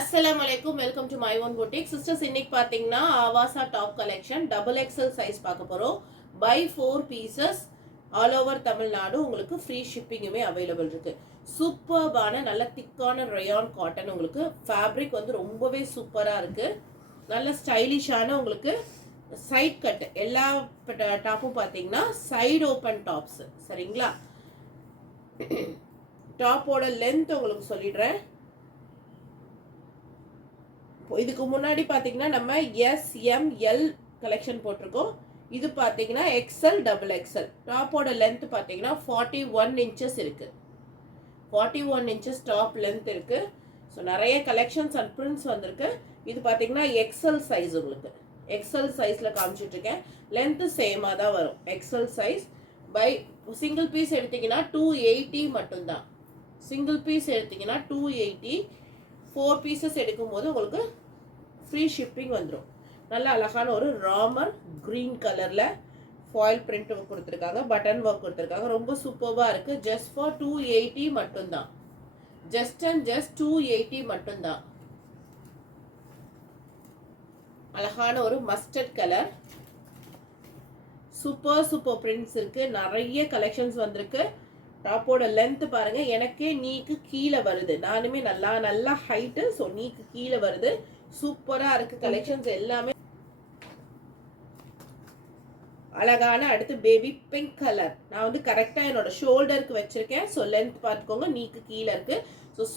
Assalamualaikum, welcome to my own boutique. Sisters, இன்னைக்கு பாத்தீங்கன்னா ஆவாசா top collection double XL size பார்க்க போறோம். By 4 pieces all over Tamil Nadu உங்களுக்கு ஃப்ரீ ஷிப்பிங்குமே அவைலபிள் இருக்கு. சூப்பர்பான நல்ல திக்கான ரயான் காட்டன் உங்களுக்கு ஃபேப்ரிக் வந்து ரொம்பவே சூப்பரா இருக்கு. நல்ல ஸ்டைலிஷான உங்களுக்கு சைட் கட் எல்லா டாப்பும் பாத்தீங்கன்னா சைடு ஓப்பன் டாப்ஸ் சரிங்களா. டாப்போட லென்த் உங்களுக்கு சொல்லிடுறேன். இதுக்கு முன்னாடி பாத்தீங்கன்னா நம்ம SML கலெக்ஷன் போட்டிருக்கோம். இது பாத்தீங்கன்னா XL டபுள் XL. டாப்போட லென்த் பாத்தீங்கன்னா 41 இன்ச்சஸ் இருக்கு. 41 இன்ச்சஸ் டாப் லென்த் இருக்கு. ஸோ நிறைய கலெக்ஷன்ஸ் அண்ட் பிரிண்ட்ஸ் வந்திருக்கு. இது பாத்தீங்கன்னா XL சைஸ் உங்களுக்கு XL சைஸ்ல காமிச்சிட்டு இருக்கேன். லென்த் சேமா தான் வரும். XL size buy single piece எடுத்தீங்கன்னா 280 மட்டும்தான். சிங்கிள் பீஸ் எடுத்தீங்கன்னா 280. 4 பீசஸ் எடுக்கும்போது உங்களுக்கு ஃப்ரீ ஷிப்பிங் வந்துடும். நல்ல அழகான ஒரு ராமர் கிரீன் கலரில் ஃபாயில் பிரிண்ட் கொடுத்துருக்காங்க, பட்டன் ஒர்க் கொடுத்துருக்காங்க. ரொம்ப சூப்பராக இருக்குது. ஜஸ்ட் ஃபார் 280 மட்டும்தான். ஜஸ்ட் 280 மட்டும்தான். அழகான ஒரு மஸ்டர்ட் கலர் சூப்பர் பிரிண்ட்ஸ் இருக்கு. நிறைய கலெக்ஷன்ஸ் வந்திருக்கு. டாப்போட லென்த் பாருங்க, எனக்கே நீக்கு கீழே வருது. நானுமே நல்லா ஹைட்டு, ஸோ நீக்கு கீழே வருது. சூப்பரா இருக்கு கலெக்ஷன்ஸ் எல்லாமே. அழகான அடுத்து பேபி பிங்க் கலர். நான் வந்து கரெக்டா என்னோட ஷோல்டருக்கு வச்சிருக்கேன். ஸோ லென்த் பார்த்துக்கோங்க, நீக்கு கீழே இருக்கு. ஸோ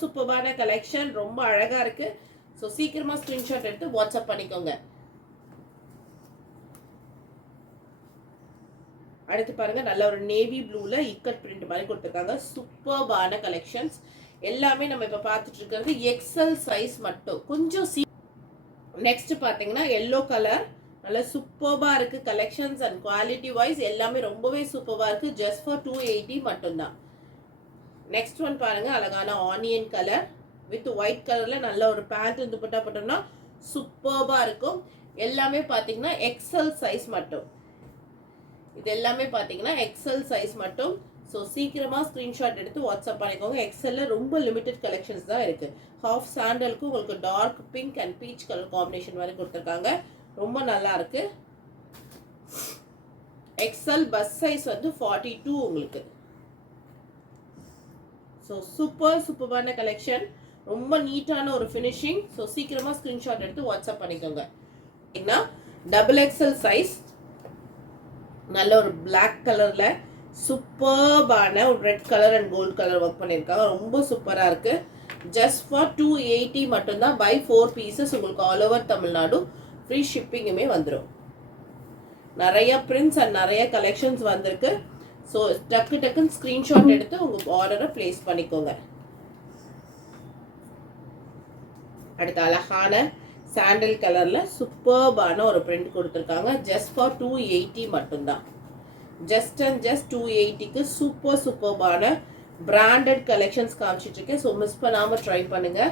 சூப்பரான கலெக்ஷன், ரொம்ப அழகா இருக்கு. ஸோ சீக்கிரமா ஸ்கிரீன்ஷாட் எடுத்து வாட்ஸ்அப் பண்ணிக்கோங்க. அடுத்து பாருங்க, நல்ல ஒரு நேவி ப்ளூல இக்கட் பிரிண்ட் மாதிரி கொடுத்துருக்காங்க. சூப்பர்பான கலெக்ஷன்ஸ் எல்லாமே நம்ம இப்ப பார்த்துட்டு இருக்கிறது எக்ஸல் சைஸ் மட்டும். கொஞ்சம் நெக்ஸ்ட் பாத்தீங்கன்னா எல்லோ கலர் நல்ல சூப்பர்பா இருக்கு. கலெக்ஷன்ஸ் அண்ட் குவாலிட்டி வைஸ் எல்லாமே ரொம்பவே சூப்பர்பா இருக்கு. ஜஸ்ட் ஃபார் 280 மட்டும்தான். நெக்ஸ்ட் ஒன் பாருங்க, அழகான ஆனியன் கலர் வித் ஒயிட் கலர்ல நல்ல ஒரு பேண்ட் துப்பட்டா போட்டோம்னா சூப்பர்பா இருக்கும். எல்லாமே பாத்தீங்கன்னா எக்ஸல் சைஸ் மட்டும். இது எல்லாமே பாத்தீங்கன்னா XL சைஸ் மட்டும். ஸோ சீக்கிரமா ஸ்கிரீன்ஷாட் எடுத்து வாட்ஸ்அப் பண்ணிக்கோங்க. XLல ரொம்ப லிமிடெட் கலெக்ஷன்ஸ் தான் இருக்கு. ஹாஃப் சாண்டலுக்கு உங்களுக்கு dark pink and peach colour combination மாதிரி கொடுத்துருக்காங்க. ரொம்ப நல்லா இருக்கு. XL பஸ் சைஸ் வந்து 42 உங்களுக்கு. ஸோ சூப்பரான கலெக்ஷன், ரொம்ப நீட்டான ஒரு ஃபினிஷிங். ஸோ சீக்கிரமா ஸ்கிரீன்ஷாட் எடுத்து வாட்ஸ்அப் பண்ணிக்கோங்க. டபுள் XL சைஸ் நல்ல ஒரு பிளாக் கலர்ல சூப்பர்பான ஒரு red colour and gold colour work பண்ணியிருக்காங்க. ரொம்ப சூப்பரா இருக்கு. ஜஸ்ட் ஃபார் 280 மட்டும்தான். பை 4 பீசஸ் உங்களுக்கு ஆல் ஓவர் தமிழ்நாடு ஃப்ரீ ஷிப்பிங்குமே வந்துடும். நிறைய பிரிண்ட்ஸ் அண்ட் நிறைய கலெக்ஷன்ஸ் வந்திருக்கு. ஸோ டக்குன்னு ஸ்கிரீன்ஷாட் எடுத்து உங்க ஆர்டரை பிளேஸ் பண்ணிக்கோங்க. அடுத்த அழகான சாண்டல் கலர்ல சூப்பர்பான ஒரு பிரிண்ட் கொடுத்துருக்காங்க. ஜஸ்ட் ஃபார் 280 மட்டும்தான். ஜஸ்ட் 280க்கு சூப்பர்பான பிராண்டட் கலெக்ஷன்ஸ் காமிச்சிட்டு இருக்கேன். ஸோ மிஸ் பண்ணாம ட்ரை பண்ணுங்க.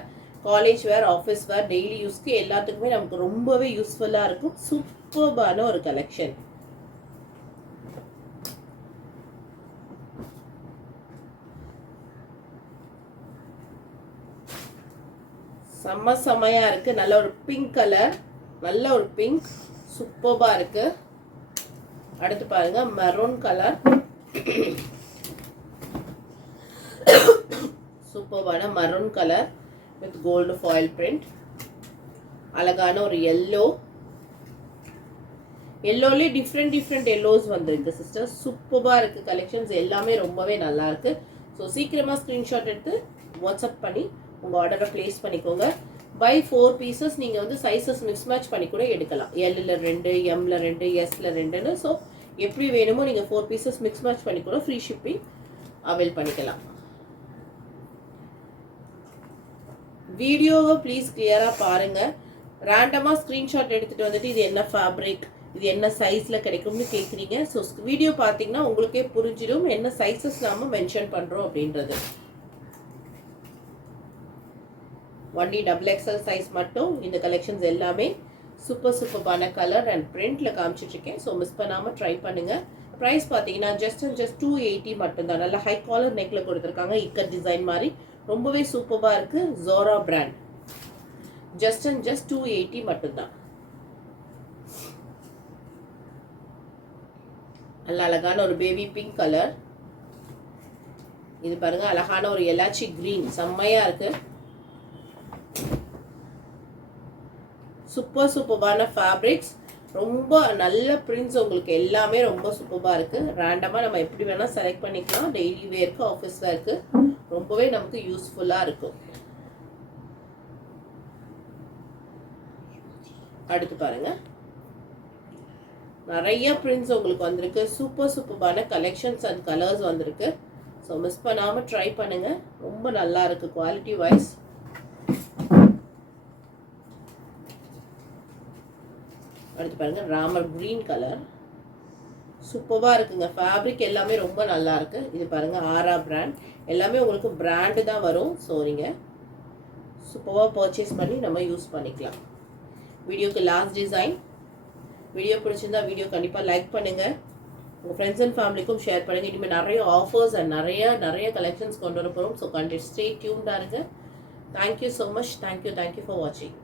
College wear, office wear, daily யூஸ்க்கு எல்லாத்துக்குமே நமக்கு ரொம்பவே யூஸ்ஃபுல்லா இருக்கும். சூப்பர்பான ஒரு கலெக்ஷன். செம்மையா இருக்கு. நல்ல ஒரு பிங்க் கலர், நல்ல ஒரு பிங்க் சூப்பர்பா இருக்கு. அடுத்து பாருங்க மெரூன் கலர், சூப்பர்பான maroon colour with gold foil print. அழகான ஒரு எல்லோ, எல்லோலே டிஃப்ரெண்ட் எல்லோஸ் வந்திருக்கு சிஸ்டர். சூப்பர்பா இருக்கு கலெக்ஷன்ஸ் எல்லாமே ரொம்பவே நல்லா இருக்கு. ஸோ சீக்கிரமா ஸ்கிரீன்ஷாட் எடுத்து வாட்ஸ்அப் பண்ணி உங்க ஆர்டரை பிளேஸ் பண்ணிக்கோங்க. பை 4 பீசஸ் நீங்க வந்து சைஸஸ் மிக்ஸ் மேட்ச் பண்ணி கூட எடுக்கலாம். Lல 2, Mல 2, Sல 2ன்னு. ஸோ எப்படி வேணுமோ நீங்க 4 பீசஸ் மிக்ஸ் மேட்ச் பண்ணி கூட ஃப்ரீ ஷிப்பிங் அவைல் பண்ணிக்கலாம். வீடியோவை ப்ளீஸ் கிளியரா பாருங்க. ரேண்டமா ஸ்கிரீன்ஷாட் எடுத்துட்டு வந்துட்டு இது என்ன ஃபேப்ரிக், இது என்ன சைஸ்ல கிடைக்கும்னு கேட்குறீங்க. ஸோ வீடியோ பார்த்தீங்கன்னா உங்களுக்கே புரிஞ்சிடும் என்ன சைஸஸ் நாம மென்ஷன் பண்றோம் அப்படின்றது. ஒன்லி டபுள் XL சைஸ் மட்டும். இந்த கலெக்ஷன்ஸ் எல்லாமே சூப்பர்பான கலர் அண்ட் பிரிண்ட்ல காமிச்சிட்டு இருக்கேன். ஸோ மிஸ் பண்ணாம ட்ரை பண்ணுங்க. ப்ரைஸ் பார்த்தீங்கன்னா ஜஸ்ட் 280 மட்டும்தான். நல்ல ஹை காலர் நெக்ல கொடுத்துருக்காங்க. இக்கட் டிசைன் மாதிரி ரொம்பவே சூப்பராக இருக்கு. ஜோரா பிராண்ட். ஜஸ்ட் அண்ட் ஜஸ்ட் 280 மட்டும்தான். நல்ல அழகான ஒரு பேபி பிங்க் கலர். இது பாருங்க அழகான ஒரு எலாச்சி கிரீன், செம்மையா இருக்கு. சூப்பர்பான ஃபேப்ரிக்ஸ், ரொம்ப நல்ல பிரிண்ட்ஸ், உங்களுக்கு எல்லாமே ரொம்ப சூப்பராக இருக்கு. ரேண்டமா நம்ம எப்படி வேணா செலக்ட் பண்ணிக்கலாம். டெய்லி வேர்க்கு, ஆஃபீஸ் வேர்க்கு ரொம்பவே நமக்கு யூஸ்ஃபுல்லா இருக்கும். அடுத்து பாருங்க நிறைய பிரிண்ட்ஸ் உங்களுக்கு வந்திருக்கு. சூப்பர்பான கலெக்ஷன்ஸ் அண்ட் கலர்ஸ் வந்திருக்கு. ஸோ மிஸ் பண்ணாமல் ட்ரை பண்ணுங்க. ரொம்ப நல்லா இருக்கு குவாலிட்டி வைஸ். அடுத்து பாருங்க ராமர் கிரீன் கலர், சூப்பராக இருக்குங்க. ஃபேப்ரிக் எல்லாமே ரொம்ப நல்லா இருக்கு. இது பாருங்க ஆரா பிராண்ட், எல்லாமே உங்களுக்கு பிராண்டு தான் வரும். ஸோ நீங்கள் சூப்பராக பர்ச்சேஸ் பண்ணி நம்ம யூஸ் பண்ணிக்கலாம். வீடியோக்கு லாஸ்ட் டிசைன். வீடியோ பிடிச்சிருந்தா வீடியோ கண்டிப்பாக லைக் பண்ணுங்கள். உங்கள் ஃப்ரெண்ட்ஸ் அண்ட் ஃபேமிலிக்கும் ஷேர் பண்ணுங்கள். இனிமேல் நிறைய ஆஃபர்ஸ் அண்ட் நிறைய கலெக்ஷன்ஸ் கொண்டு வர போகிறோம். ஸோ கண்டிப்பாக ஸ்டே டியூன்டாக இருங்க. Thank you so much. Thank you for வாட்சிங்.